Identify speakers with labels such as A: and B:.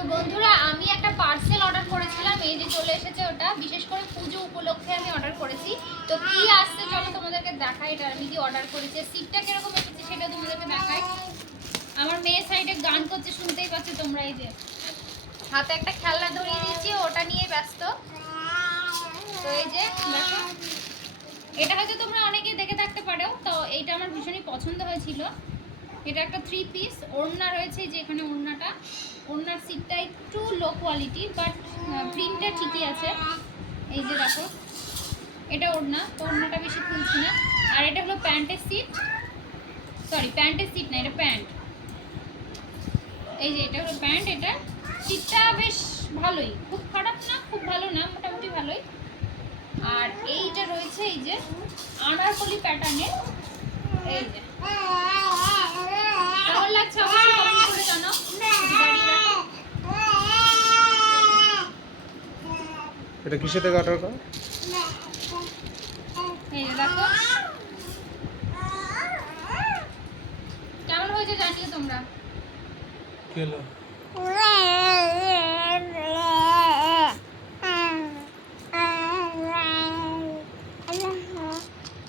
A: তো বন্ধুরা, আমি একটা পার্সেল অর্ডার করেছিলাম, এই যে চলে এসেছে ওটা। বিশেষ করে পুজো উপলক্ষে আমি অর্ডার করেছি। তো কি আসছে চলো তোমাদেরকে দেখাই, এটা আমি কি অর্ডার করেছি। সিটটা কীরকম এসেছে সেটা তোমাদেরকে দেখাই। আমার মেয়ে সাইডে গান করছে, শুনতেই পাচ্ছ তোমরা এই যে। হাতে একটা খেলনা ধরিয়ে দিয়েছি, ওটা নিয়ে ব্যস্ত। তো এই যে, দেখো। এটা হয়তো তোমরা অনেকেই দেখে থাকতে পারো, তো এইটা আমার ভীষণই পছন্দ হয়েছিল। এটা একটা থ্রি পিস ওড়না রয়েছে যে এখানে ওড়নাটা। ওড়নার সিটটা একটু লো কোয়ালিটি বাট প্রিন্টটা ঠিকই আছে। এই যে দেখো, এটা ওড়না। তো ওড়নাটা বেশি খুলছি না। আর এটা হলো প্যান্টের সিট সরি প্যান্টের সিট না, এটা প্যান্ট। এই যে এটা হলো প্যান্ট, এটা সিটটা বেশ ভালোই। খুব খারাপ না, খুব ভালো না, মোটামুটি ভালোই। আর এইটা রয়েছে এই যে আনারকলি প্যাটার্নের এই যে
B: এটা কিসে থেকে অর্ডার করা?
A: কেমন হয়েছে জানিও তোমরা?
B: কি হলো